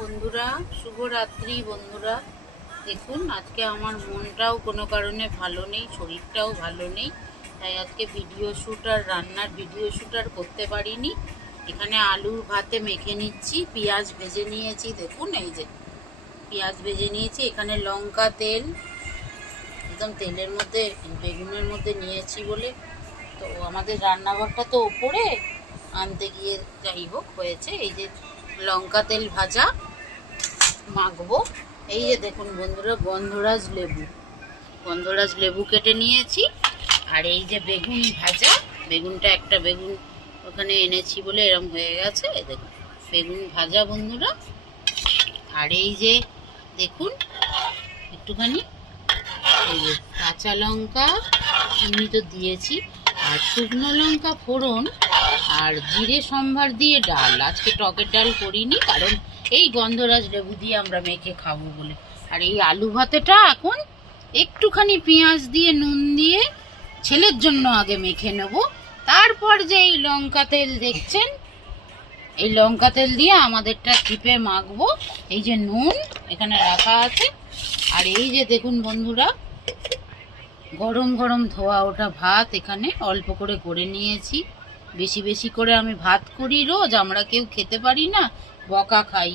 বন্ধুরা, শুভরাত্রি। বন্ধুরা দেখুন, আজকে আমার মনটাও কোনো কারণে ভালো নেই, শরীরটাও ভালো নেই, তাই আজকে ভিডিও শ্যুট আর রান্নার ভিডিও শ্যুট আর করতে পারিনি। এখানে আলুর ভাতে মেখে নিচ্ছি, পেঁয়াজ ভেজে নিয়েছি। দেখুন, এই যে পেঁয়াজ ভেজে নিয়েছি, এখানে লঙ্কা, তেল, একদম তেলের মধ্যে বেগুনের মধ্যে নিয়েছি বলে তো আমাদের রান্নাঘরটা তো ওপরে, আনতে গিয়ে যাই হোক হয়েছে। এই যে লঙ্কা তেল ভাজা মাখবো। এই যে দেখুন বন্ধুরা, গন্ধরাজ লেবু কেটে নিয়েছি। আর এই যে বেগুন ভাজা, বেগুনটা একটা বেগুন ওখানে এনেছি বলে এরম হয়ে গেছে। এই দেখুন বেগুন ভাজা বন্ধুরা। আর এই যে দেখুন একটুখানি এই যে কাঁচা লঙ্কা এমনি তো দিয়েছি, আর শুকনো লঙ্কা ফোড়ন, আর জিরে সম্ভার দিয়ে ডাল। আজকে টকের ডাল করিনি, কারণ এই গন্ধরাজ লেবু দিয়ে আমরা মেখে খাবো বলে। আর এই আলু ভাতেটা এখন একটুখানি পেঁয়াজ দিয়ে নুন দিয়ে ছেলের জন্য আগে মেখে নেব, তারপর যে এই লঙ্কা তেল দেখছেন, এই লঙ্কা তেল দিয়ে আমাদেরটা টিপে মাখবো। এই যে নুন এখানে রাখা আছে। আর এই যে দেখুন বন্ধুরা, গরম গরম ধোয়া ওঠা ভাত এখানে অল্প করে করে নিয়েছি। বেশি বেশি করে আমি ভাত করি রোজ, আমরা কেউ খেতে পারি না, বকা খাই,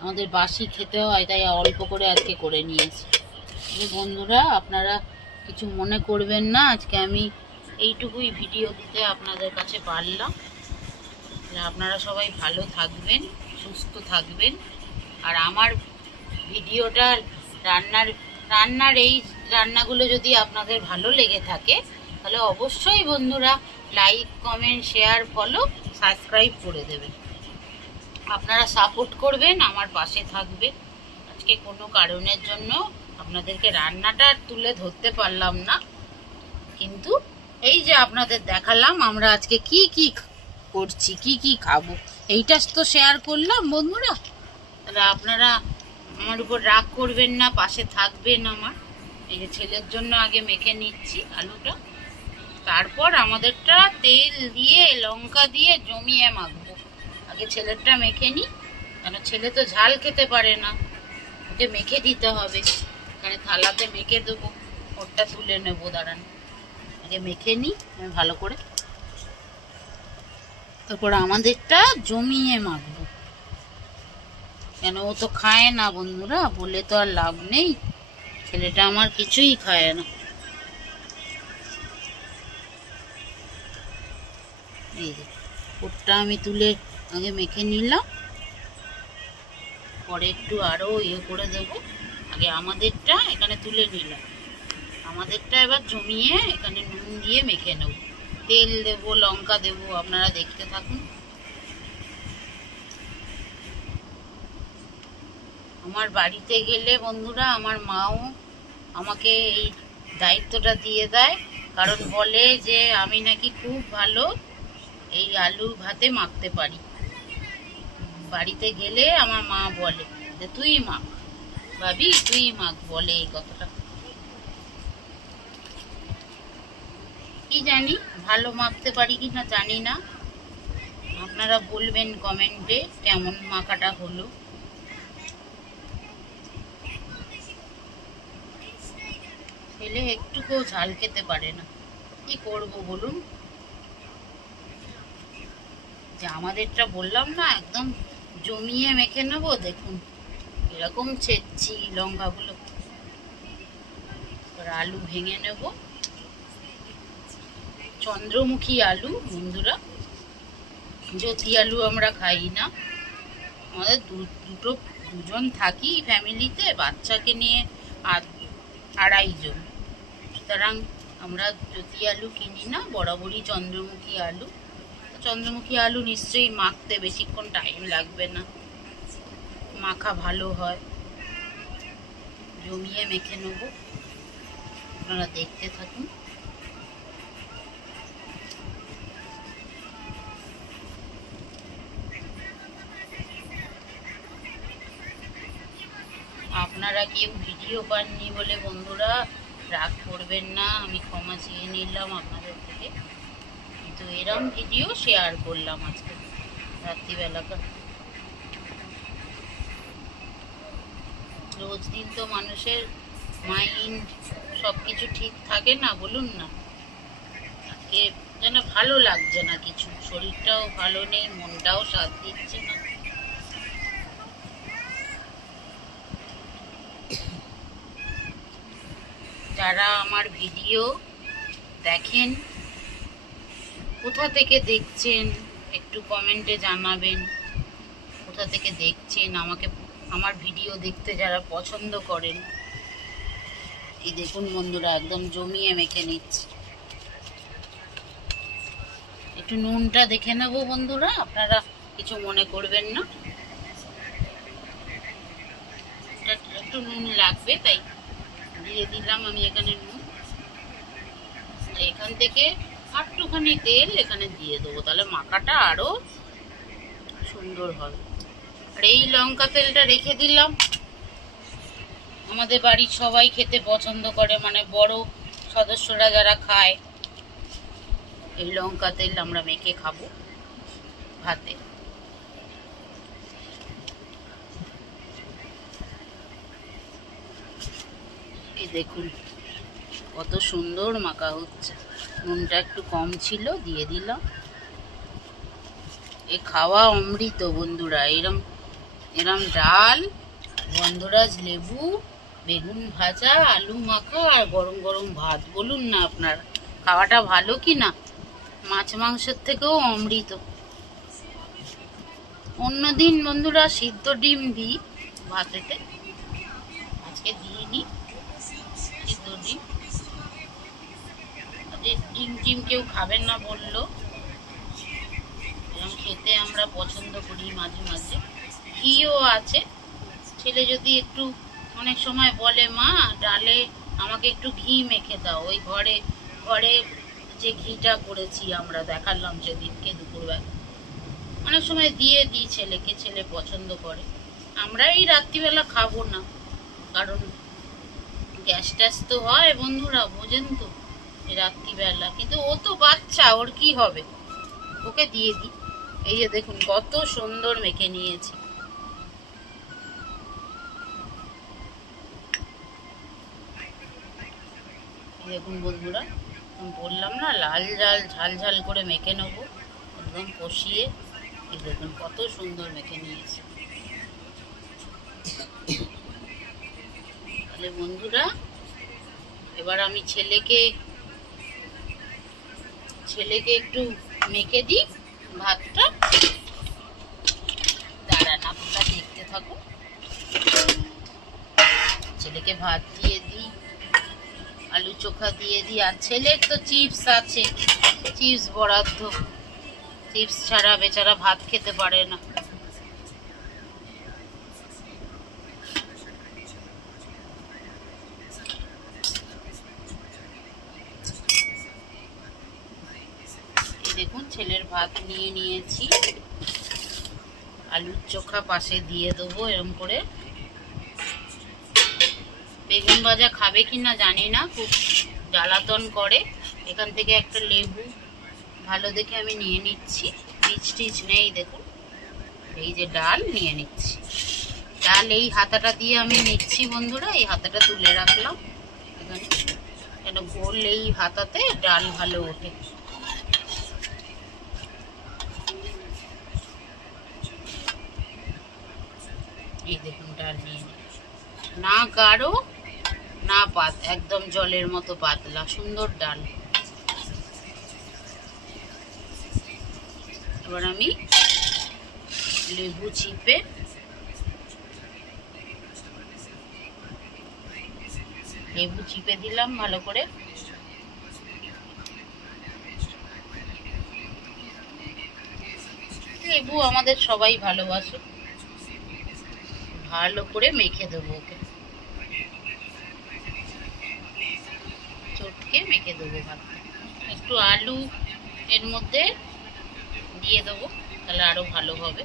আমাদের বাসি খেতে হয়, তাই অল্প করে আজকে করে নিয়েছি। বন্ধুরা আপনারা কিছু মনে করবেন না, আজকে আমি এইটুকুই ভিডিও দিতে আপনাদের কাছে পারলাম। আপনারা সবাই ভালো থাকবেন, সুস্থ থাকবেন। আর আমার ভিডিওটা রান্নার এই রান্নাগুলো যদি আপনাদের ভালো লেগে থাকে, তাহলে অবশ্যই বন্ধুরা like, comment, share, follow, subscribe করে দেবেন। আপনারা সাপোর্ট করবেন, আমার পাশে থাকবেন। আজকে কোনো কারণের জন্য আপনাদেরকে রান্নাটা তুলে ধরতে পারলাম না, কিন্তু এই যে আপনাদের দেখালাম আমরা আজকে কি কি করছি, কি কি খাবো, এইটা তো শেয়ার করলাম বন্ধুরা। তাহলে আপনারা আমার উপর রাগ করবেন না, পাশে থাকবেন আমার। এই যে ছেলের জন্য আগে মেখে নিচ্ছি আলুটা, তারপর আমাদেরটা তেল দিয়ে লঙ্কা দিয়ে জমিয়ে মাখবো। আগে ছেলেরটা মেখে নিই, কেন ছেলে তো ঝাল খেতে পারে না, ওকে মেখে দিতে হবে। এখানে থালাতে মেখে দেবো, ওরটা তুলে নেবো, দাঁড়ান আগে মেখে নিই আমি ভালো করে, তারপর আমাদেরটা জমিয়ে মাখবো। কেন ও তো খায় না বন্ধুরা, বলে তো আর লাভ নেই, ছেলেটা আমার কিছুই খায় না। এই যে ওরটা আমি তুলে আগে মেখে নিলাম, পরে একটু আরও করে দেবো। আগে আমাদেরটা এখানে তুলে নিলাম, আমাদেরটা এবার জমিয়ে এখানে নুন দিয়ে মেখে নেব, তেল দেবো, লঙ্কা দেবো, আপনারা দেখতে থাকুন। আমার বাড়িতে গেলে বন্ধুরা আমার মাও আমাকে এই দায়িত্বটা দিয়ে দেয়, কারণ বলে যে আমি নাকি খুব ভালো এই আলু ভাতে মাখতে পারি। বাড়িতে গেলে আমার মা বলে যে তুই মাখ ভাবি, তুই মাখ, বলে এই কথাটা। কি জানি ভালো মাখতে পারি কি না জানি না, আপনারা বলবেন কমেন্টে কেমন মাখাটা হলো। ছেলে একটুকুও ঝাল খেতে পারে না, কি করব বলুন। যে আমাদেরটা বললাম না একদম জমিয়ে মেখে নেবো, দেখুন এরকম ছেড়ছি লঙ্কাগুলো। আলু ভেঙে নেব, চন্দ্রমুখী আলু বন্ধুরা, জ্যোতি আলু আমরা খাই না। আমাদের দুজন থাকি ফ্যামিলিতে, বাচ্চাকে নিয়ে আর 2.5 জন, সুতরাং আমরা জ্যোতি আলু কিনি না, বরাবরই চন্দ্রমুখী আলু। চন্দ্রমুখী আলু নিশ্চয়ই মাখতে বেশিক্ষণ টাইম লাগবে না, মাখা ভালো হয়। জমিয়ে মেখে নেব, আপনারা দেখতে থাকুন। আপনারা কেউ ভিডিও পাননি বলে বন্ধুরা রাগ করবেন না, আমি ক্ষমা চেয়ে নিলাম আপনাদের থেকে, কিন্তু এরম ভিডিও শেয়ার করলাম আজকে রাত্রিবেলাকার। রোজ দিন তো মানুষের মাইন্ড সব কিছু ঠিক থাকে না, বলুন না। আজকে যেন ভালো লাগছে না কিছু, শরীরটাও ভালো নেই, মনটাও সাথ দিচ্ছে না। যারা আমার ভিডিও দেখেন, কোথা থেকে দেখছেন একটু কমেন্টে জানাবেন। কোথা থেকে দেখছেন, আমাকে আমার ভিডিও দেখতে যারা পছন্দ করেন। এই দেখুন বন্ধুরা, একদম জমিয়ে মেখে নিচ্ছি। একটু নুনটা দেখে নেব বন্ধুরা, আপনারা কিছু মনে করবেন না। একটু নুন লাগবে তাই দিয়ে দিলাম আমি এখানে নুন। এখান থেকে একটুখানি তেল এখানে দিয়ে দেবো, তাহলে মাখাটা আরো সুন্দর হবে। আর এই লঙ্কা তেলটা রেখে দিলাম, আমাদের বাড়ির সবাই খেতে পছন্দ করে, মানে বড় সদস্যরা যারা খায়, এই লঙ্কা তেল আমরা মেখে খাবো ভাতে। এই দেখুন কত সুন্দর মাখা হচ্ছে। নুনটা একটু কম ছিল, দিয়ে দিলাম। এ খাওয়া অমৃত বন্ধুরা। এরম এরম ডাল, গন্ধরাজ লেবু, বেগুন ভাজা, আলু মাখা আর গরম গরম ভাত, বলুন না আপনার খাওয়াটা ভালো কি না? মাছ মাংসের থেকেও অমৃত। অন্যদিন বন্ধুরা সিদ্ধ ডিম দিই ভাতেতে, আজকে দিইনি সিদ্ধ ডিম। ডিম টিম কেউ খাবেন না বললো, এরকম খেতে আমরা পছন্দ করি মাঝে মাঝে। ঘিও আছে, ছেলে যদি একটু অনেক সময় বলে মা ডালে আমাকে একটু ঘি মেখে দাও, ওই ঘরে ঘরে যে ঘিটা করেছি আমরা দেখালাম সেদিনকে দুপুরবেলা, অনেক সময় দিয়ে দিই ছেলেকে, ছেলে পছন্দ করে। আমরা এই রাত্রিবেলা খাবো না, কারণ গ্যাস ট্যাস তো হয় বন্ধুরা, বোঝেন তো, রাত্রিবেলা। কিন্তু ও তো বাচ্চা, ওর কি হবে, ওকে দিয়ে দিই। এই যে দেখুন কত সুন্দর মেখে নিয়েছি। দেখুন বন্ধুরা, বললাম না লাল ঝাল ঝাল করে মেখে নেবো, একদম কষিয়ে। এই দেখুন কত সুন্দর মেখে নিয়েছি। তাহলে বন্ধুরা এবার আমি ছেলেকে একটু মেখে দিই ভাতটা। দাঁড়ান আপনারা দেখতে থাকুন। ছেলেকে ভাত দিয়ে দিই, আলু চোখা দিয়ে দিই। আর ছেলের তো চিপস আছে, চিপস বরাদ্দ, চিপস ছাড়া বেচারা ভাত খেতে পারে না। দেখুন ছেলের ভাত নিয়ে নিয়েছি, আলুর চোখা পাশে দিয়ে দেবো এরকম করে। বেগুন ভাজা খাবে কিনা জানি না, খুব জ্বালাতন করে। এখান থেকে একটা লেবু ভালো দেখে আমি নিয়ে নিচ্ছি, বীজ টিজ নেই। দেখুন এই যে ডাল নিয়ে নিচ্ছি, ডাল এই হাতাটা দিয়ে আমি নিচ্ছি বন্ধুরা। এই হাতাটা তুলে রাখলাম এখানে, কেন গোল এই হাতাতে ডাল ভালো ওঠে। এই দেখুন ডাল নিয়ে না গাঢ় না পাত, একদম জলের মতো পাতলা সুন্দর ডাল। এবার আমি লেবু চিপে দিলাম ভালো করে। লেবু আমাদের সবাই ভালোবাসে। ভালো করে মেখে দেবো ওকে, চটকে মেখে দেবো ভাত। একটু আলু এর মধ্যে দিয়ে দেবো, তাহলে আরো ভালো হবে।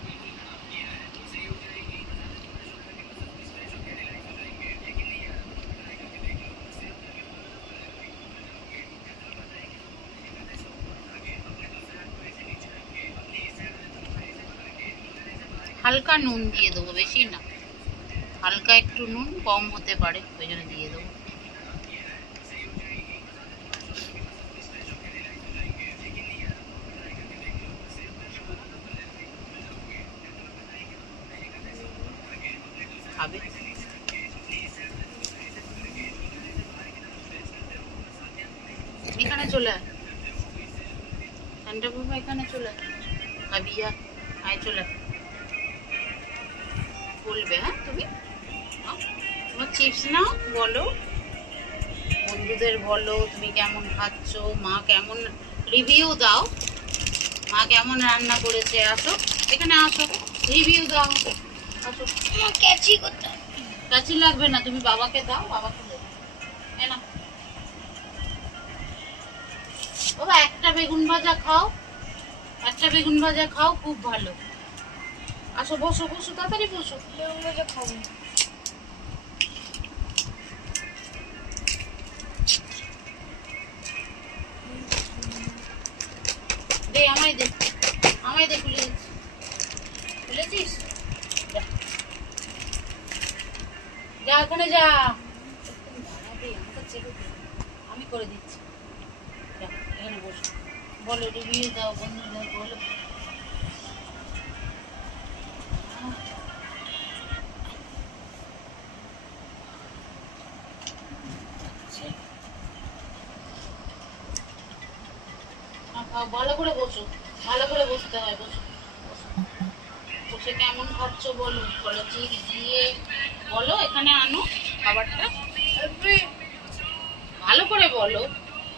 হালকা নুন দিয়ে দেবো, বেশি না, হালকা একটু নুন কম হতে পারে, ওই জন্য দিয়ে দেবো। খাবে এখানে চলে আয়, ঠান্ডা বাবা এখানে চলে আয়, খাবি আয় চলে বলবে। হ্যাঁ তুমি তোমার চিপস নাও, বলো বন্ধুদের বলো তুমি কেমন খাচ্ছ, মা কেমন রিভিউ দাও, মা কেমন রান্না করেছে। আসো এখানে আসো, রিভিউ দাও। আসো, কাচি লাগবে না, তুমি বাবাকে দাও, বাবাকে দেবো। না বাবা একটা বেগুন ভাজা খাও, একটা বেগুন ভাজা খাও, খুব ভালো। আসো বসো বসো, তাড়াতাড়ি বসো। বেগুন ভাজা খাবো। দে আমায় দে, আমায় দে, খুলেছিস? যা ওখানে যা, আমি করে দিচ্ছি। এখানে বসো, বলো রিভিউ দাও বন্ধুদের বলো। ভালো করে বসো, ভালো করে বসতে হয়, বসো বসে কেমন খাচ্ছ বলো, বলো চিপস দিয়ে বলো, এখানে আনো খাবারটা, ভালো করে বলো।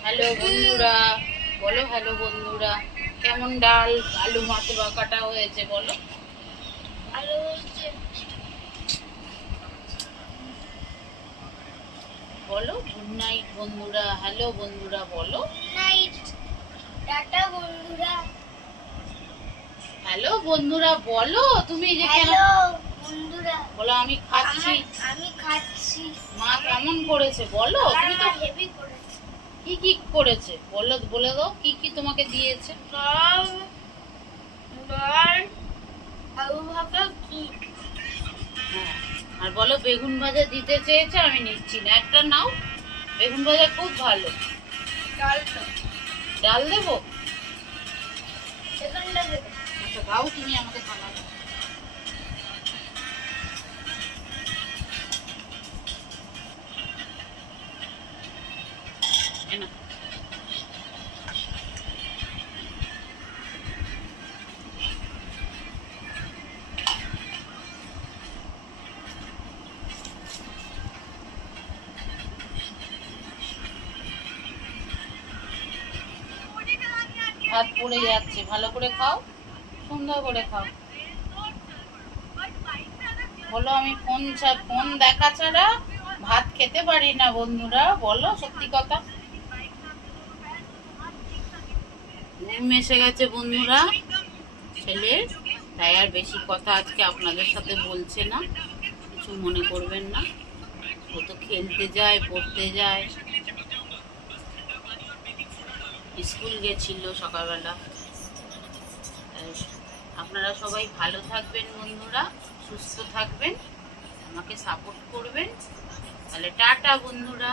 হ্যালো বন্ধুরা বলো, হ্যালো বন্ধুরা, কেমন ডাল আলু মাথা কাটা হয়েছে বলো। বলো গুড নাইট বন্ধুরা, হ্যালো বন্ধুরা বলো, টাটা বন্ধুরা, হ্যালো বন্ধুরা বলো। তুমি যে কেন বন্ধুরা বলো, আমি খাচ্ছি, মা কেমন করেছে বলো। তুমি তো হেভি করেছে। কি কি করেছে বলো, বলে দাও কি কি তোমাকে দিয়েছে। আলু ভাজা কি, হ্যাঁ, আর বলো বেগুন ভাজা দিতে চেয়েছে, আমি নিচ্ছি না, একটা নাও, বেগুন ভাজা খুব ভালো। ডাল দেবো, আচ্ছা দাও তুমি আমাকে থালা দাও। না ভাত পড়ে যাচ্ছে, ভালো করে খাও, সুন্দর করে খাও। বলো আমি ফোন দেখা ছাড়া ভাত খেতে পারি না বন্ধুরা, বলো সত্যি কথা। ঘুম এসে গেছে বন্ধুরা ছেলের, তাই আর বেশি কথা আজকে আপনাদের সাথে বলছে না, কিছু মনে করবেন না। ও তো খেলতে যায়, পড়তে যায়, স্কুল গেছিল সকালবেলা। আপনারা সবাই ভালো থাকবেন বন্ধুরা, সুস্থ থাকবেন, আমাকে সাপোর্ট করবেন। তাহলে টাটা বন্ধুরা।